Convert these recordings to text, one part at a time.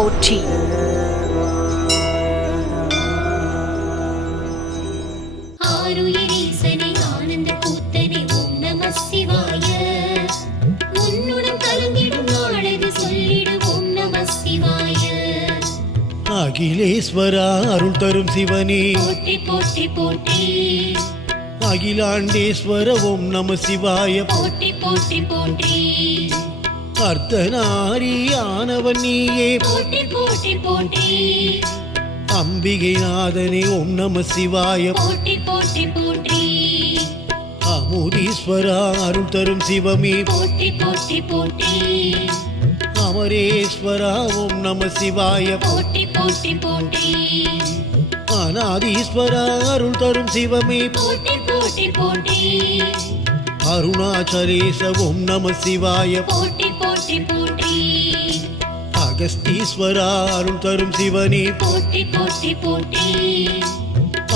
போற்றி. ஆருயிரீசனே ஆனந்த கூத்தனே ஓம் நம சிவாய. உன்னுடன் கலந்திடும் நாளது சொல்லிடு ஓம் நம சிவாய. அகிலேஸ்வரா அருள் தரும் சிவனே போற்றி போற்றி போற்றி. அகிலாண்டேஸ்வர ஓம் நம சிவாய. போற்றி போற்றி போற்றி. அர்த்தநாரி ஆனவன் நீயே. போற்றி போற்றி போற்றி. அம்பிகை நாதனே ஓம் நம சிவாய. போற்றி போற்றி போற்றி. அமுதீஸ்வரா அருள் தரும் சிவமே. போற்றி போற்றி போற்றி. அமரேஸ்வரா ஓம் நம சிவாய. போற்றி போற்றி போற்றி. அநாதீஸ்வரா அருள் தரும் சிவமே. போற்றி போற்றி போற்றி. அருணாச்சலேச ஓம் நம சிவாய. போற்றி போற்றி போற்றி. அகஸ்தீஸ்வரா அருள் தரும் சிவனே. போற்றி போற்றி போற்றி.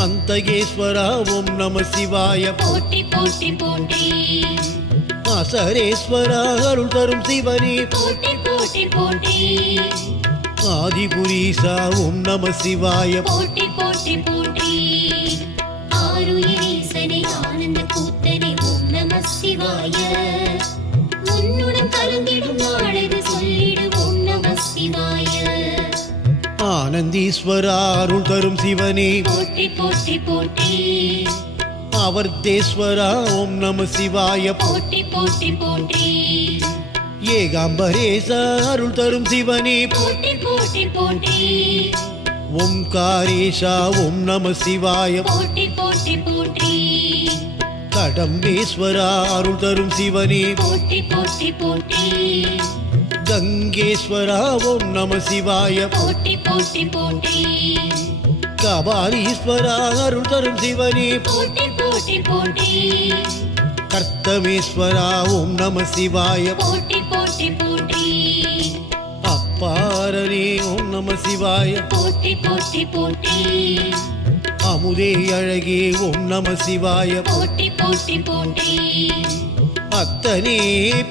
அந்தகேஸ்வரா ஓம் நம சிவாய. போற்றி போற்றி போற்றி. அசரேஸ்வரா அருள் தரும் சிவனே. போற்றி போற்றி போற்றி. ஆதிபுரீசா ஓம் நம சிவாய. போற்றி போற்றி போற்றி. ஆருயிரீசனே ஆனந்த கூத்தனே ஓம் நம சிவாய. உன்னுடன் கலந்திடும் நாளது சொல்லிடு ஓம் நம சிவாய. ஆனந்தீஸ்வரா அருள் தரும் சிவனே. போற்றி போற்றி போற்றி. அவர்தேஸ்வரா ஓம் நம சிவாய. போற்றி போற்றி போற்றி. ஏகாம்பரேசா அருள் தரும் சிவனே. போற்றி போற்றி போற்றி. ஓம்காரேஷா ஓம் நம சிவாய. போற்றி போற்றி போற்றி. கடம்பேஸ்வரா அருள் தரும் சிவனே. போற்றி போற்றி போற்றி. கங்கேஸ்வரா ஓம் நம சிவாய. போற்றி போற்றி போற்றி. கபாலீஸ்வரா அருள் தரும் சிவனே. போற்றி போற்றி போற்றி. கர்த்தமேஸ்வரா ஓம் நம சிவாய. போற்றி போற்றி போற்றி. அப்பாரனே ஓம் நம சிவாய. போற்றி போற்றி போற்றி. அமுதே அழகே ஓம் நம சிவாய. போற்றி போற்றி போற்றி. அத்தனே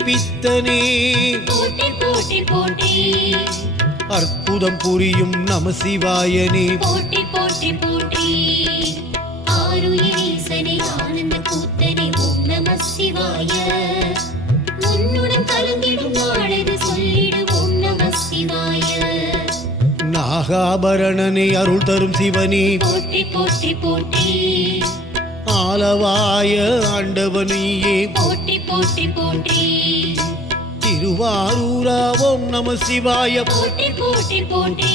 பித்தனே போற்றி போற்றி போற்றி. அற்புதம் புரியும் நம சிவாயனே. போற்றி போற்றி போற்றி. ஆருயிரீசனே ஆனந்த கூத்தனே ஓம் நம சிவாய. உன்னுடன் கலந்திடும் நாளது சொல்லிடு ஓம் நம சிவாய. நாகாபரணனே அருள் தரும் சிவனே. போற்றி போற்றி போற்றி. ஆலவாய ஆண்டவனியே. போற்றி போற்றி போற்றி. திருவாரூரா ஓம் நம சிவாய. போற்றி போற்றி போற்றி.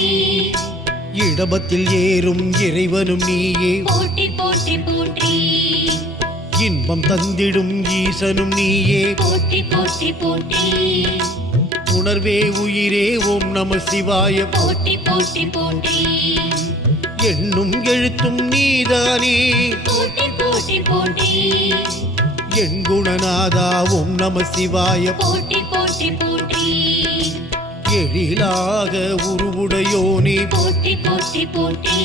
இடபத்தில் ஏறும் இறைவனும் நீயே. போற்றி போற்றி போற்றி. இன்பம் தந்திடும் ஈசனும் நீயே. போற்றி போற்றி போற்றி. உணர்வே உயிரே ஓம் நம சிவாய. போற்றி போற்றி போற்றி. எண்ணும் எழுத்தும் நீதானே. போற்றி போற்றி போற்றி. என் குணநாதா ஓம் நம சிவாய. போற்றி போற்றி போற்றி. எழிலாக உருவுடையோனே. போற்றி போற்றி போற்றி.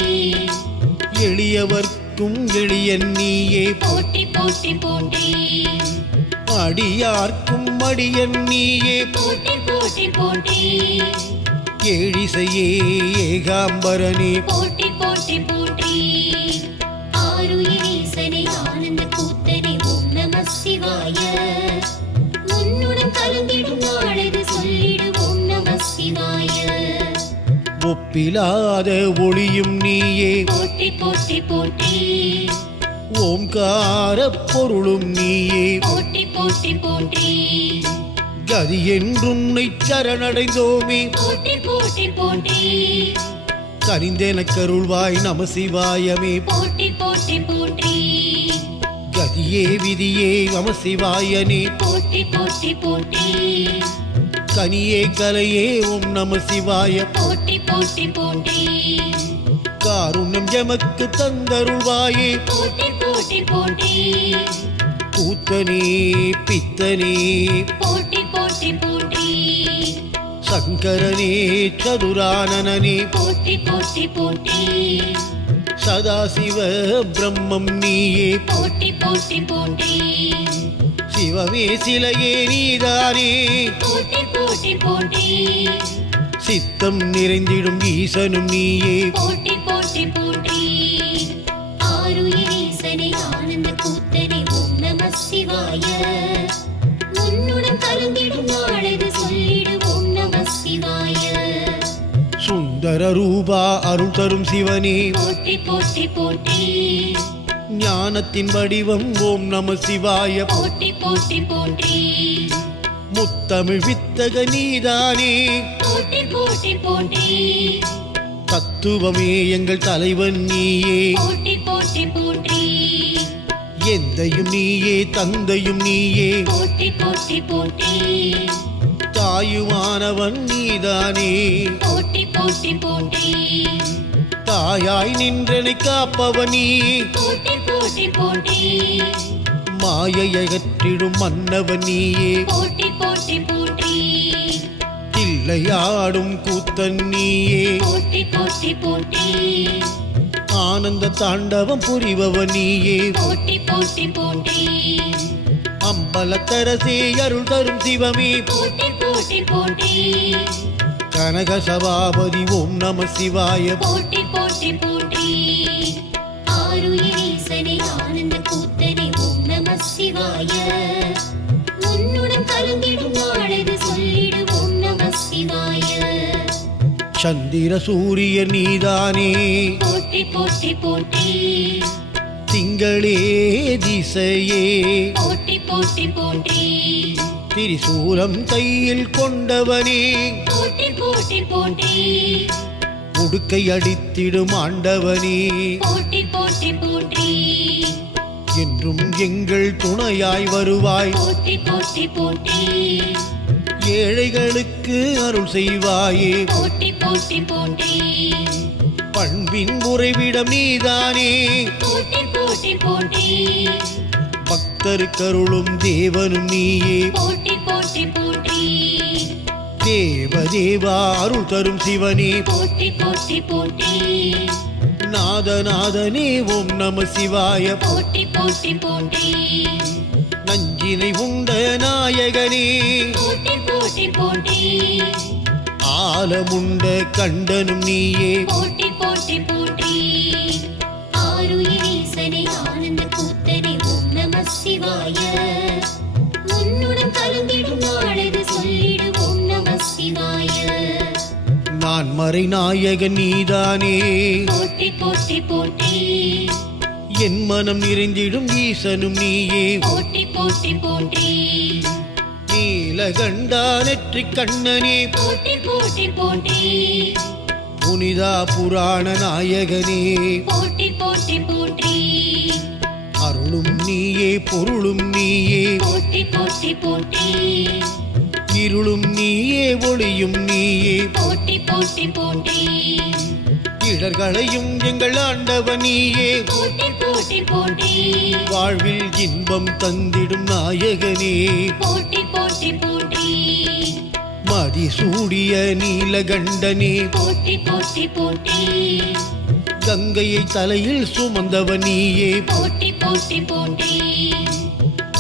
எளியவர்க்கும் எளியன் நீயே. போற்றி போற்றி போற்றி. அடியார்க்கும் அடியன் நீயே. போற்றி போற்றி போற்றி. ஏழிசையே ஏகாம்பரனே. போற்றி போற்றி போற்றி. ஆருயிரீசனே ஆனந்த கூத்தனே ஓம் நம சிவாய. உன்னுடன் கலந்திடும் நாளது சொல்லிடு ஓம் நம சிவாய. ஒப்பிலாத ஒளியும் நீயே. போற்றி போற்றி போற்றி. ஓம்கார பொருளும் நீயே. போற்றி போற்றி போற்றி. கதி என்றுன்னை சரணடைந்தோமே. போற்றி போற்றி போற்றி. கனிந்தெனக்கருள்வாய் நம சிவாயமே. போற்றி போற்றி போற்றி. கதியே விதியே நம சிவாயனே. போற்றி போற்றி போற்றி. கனியே கலையே ஓம் நம சிவாய. போற்றி போற்றி போற்றி. காருண்யம் எமக்கு தந்தருள்வாயே. போற்றி போற்றி போற்றி. கூத்தனே பித்தனே போற்றி போற்றி போற்றி. சங்கரனே சதுரானனே. போற்றி போற்றி போற்றி. சதாசிவ பிரம்மம் நீயே. போற்றி போற்றி போற்றி. சிவமே சிலையே நீதானே. போற்றி போற்றி போற்றி. சித்தம் நிறைந்திடும் ஈசனும் நீயே போற்றி போற்றி போற்றி ஆருயிர் ஈசனே ஆனந்த கூத்தனே ஓம் நம சிவாய உன்னுடன் கலந்திடும் நாளது சொல்லிடு ஓம் நம சிவாய சுந்தர ரூபா அருள் தரும் சிவனே போற்றி போற்றி போற்றி ஞானத்தின் வடிவம் ஓம் நம சிவாய போற்றி போற்றி போற்றி முத்தமிழ் வித்தக நீதானே போற்றி போற்றி போற்றி தத்துவமே எங்கள் தலைவன் நீயே போற்றி போற்றி போற்றி எந்தையும் நீயே தந்தையும் நீயே போற்றி போற்றி போற்றி தாயுமானவன் நீதானே போற்றி போற்றி போற்றி தாயாய் நின்றனை காப்பவனே போற்றி போற்றி போற்றி மாயையகற்றிடும் மன்னவன் நீயே போற்றி போற்றி போற்றி தில்லையாடும் கூத்தன் நீயே போற்றி போற்றி போற்றி ஆனந்த தாண்டவம் புரிபவன் நீயே போற்றி போற்றி போற்றி அம்பலத்தரசே அருள் தரும் சிவமே போற்றி போற்றி போற்றி கனக சபாபதி ஓம் நம சிவாய போற்றி போற்றி போற்றி ஆருயிர் ஈசனே ஆனந்த கூத்தனே ஓம் நம சிவாய உன்னுடன் கலந்திடும் நாளது சொல்லிடு ஓம் நம சிவாய சந்திர சூரிய நீதானே போற்றி போற்றி போற்றி திங்களே திசையே போற்றி போற்றி போற்றி திரிசூலம் கையில் கொண்டவனே போற்றி போற்றி போற்றி முடுக்கை அடித்திடும் ஆண்டவனே போற்றி போற்றி போற்றி என்றும் எங்கள் துணையாய் வருவாய் போற்றி போற்றி போற்றி ஏழைகளுக்கு அருள் செய்வாயே போற்றி போற்றி போற்றி பண்பின் உறைவிடம் நீதானே போற்றி போற்றி போற்றி பக்தருக்கருளும் தேவனும் நீயே போற்றி போற்றி போற்றி தேவதேவா அருள் தரும் சிவனே போற்றி போற்றி போற்றி நாதநாதனே ஓம் நம சிவாய போற்றி போற்றி போற்றி நஞ்சினை உண்ட நாயகனே போற்றி போற்றி போற்றி ஆலமுண்ட கண்டனும் நீயே போற்றி போற்றி போற்றி ஆருயிர் ஈசனே ஆனந்த கூத்தனே ஓம் நம சிவாய உன்னுடன் கலந்திடும் நாளது சொல்லிடு ஓம் நம சிவாய நான் மறை நாயகன் நீதானே போற்றி போற்றி போற்றி என் மனம் நிறைந்திடும் ஈசனும் நீயே போற்றி போற்றி போற்றி நீலகண்டா நெற்றிக் கண்ணனே போற்றி போற்றி போற்றி புனிதா புராண நாயகனே போற்றி போற்றி போற்றி அருளும் நீயே பொருளும் நீயே போற்றி போற்றி போற்றி இருளும் நீயே ஒளியும் நீயே போற்றி போற்றி போற்றி இடர்களையும் எங்கள் ஆண்டவன் நீயே போற்றி போற்றி போற்றி வாழ்வில் இன்பம் தந்திடும் நாயகனே போற்றி போற்றி போற்றி மதிசூடிய நீலகண்டனே போற்றி போற்றி போற்றி கங்கையை தலையில் சுமந்தவன் நீயே போற்றி போற்றி போற்றி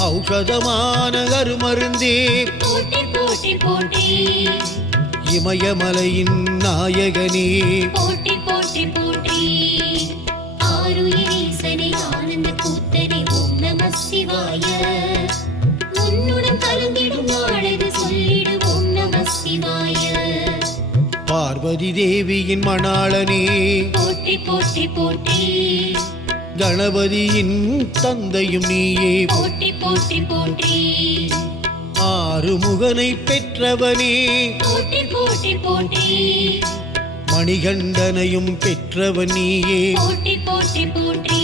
ஔஷதமான அருமருந்தே போற்றி போற்றி போற்றி இமயமலையின் நாயகனே போற்றி போற்றி போற்றி ஆருயிர் ஈசனே ஆனந்த கூத்தனே ஓம் நம சிவாய உன்னுடன் கலந்திடும் நாளது சொல்லிடு ஓம் நம சிவாய பார்வதி தேவியின் மணாளனே போற்றி போற்றி போற்றி கணபதியின் தந்தையும் நீயே போற்றி போற்றி போற்றி ஆறுமுகனை பெற்றவனே போற்றி போற்றி போற்றி மணிகண்டனையும் பெற்றவன் நீயே போற்றி போற்றி போற்றி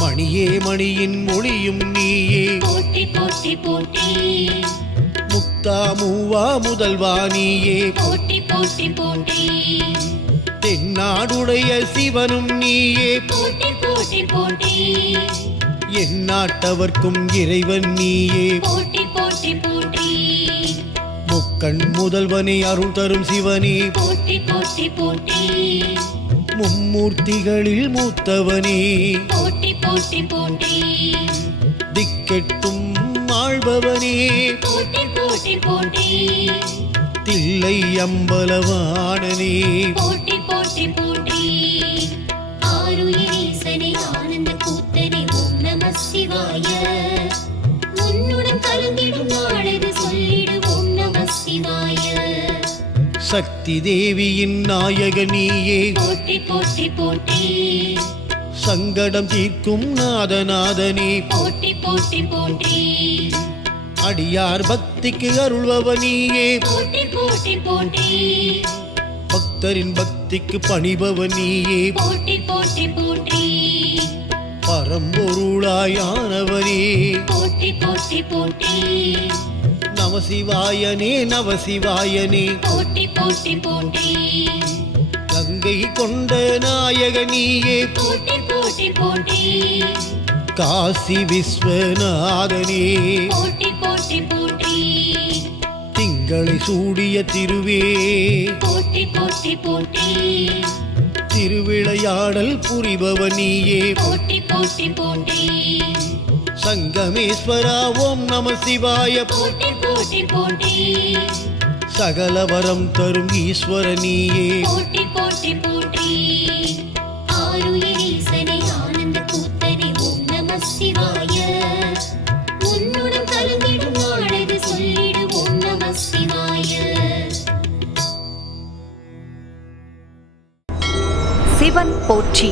மணியே மணியின் மொழியும் நீயே போற்றி போற்றி போற்றி முத்தா மூவா முதல்வா நீயே போற்றி போற்றி போற்றி தென்னாடுடைய சிவனும் நீயே போற்றி போற்றி போற்றி எந்நாட்டவர்க்கும் இறைவன் நீயே போற்றி போற்றி போற்றி முக்கண் முதல்வனே அருள் தரும் சிவனே போற்றி போற்றி போற்றி மும்மூர்த்திகளில் மூத்தவனே போற்றி போற்றி போற்றி திக்கெட்டும் ஆள்பவனே போற்றி போற்றி போற்றி தில்லை அம்பலவாணனே போற்றி போற்றி போற்றி ஆருயிரீசனே ஆனந்த கூத்தனே ஓம் நம சிவாய உன்னுடன் கலந்திடும் நாளது சொல்லிடு ஓம் நம சிவாய சக்தி தேவியின் நாயக நீயே போற்றி போற்றி போற்றி சங்கடம் தீர்க்கும் நாதநாதனே போற்றி போற்றி போற்றி அடியார் பக்திக்கு அருள்பவ நீயே போற்றி போற்றி போற்றி பக்தரின் பக்திக்கு பணிபவ நீயே போற்றி போற்றி போற்றி பரம்பொருளாயானவனே போற்றி போற்றி போற்றி நமசிவாயனே நவசிவாயனே போற்றி போற்றி போற்றி கங்கை கொண்ட நாயக நீயே போற்றி போற்றி போற்றி காசி விஸ்வநாதனே போற்றி போற்றி போற்றி திங்களை சூடிய திருவே போற்றி போற்றி போற்றி திருவிளையாடல் புரிபவ நீயே போற்றி போற்றி போற்றி சங்கமேஸ்வரா ஓம் நம சிவாய போற்றி போற்றி போற்றி சகல வரம் தரும் ஈஸ்வர நீயே போற்றி போற்றி போற்றி ஆருயிரீசனே ஆனந்த கூத்தனே ஓம் நம சிவாய உன்னுடன் கலந்திடும் நாளது சொல்லிடு ஓம் நம சிவாய சிவன் போற்றி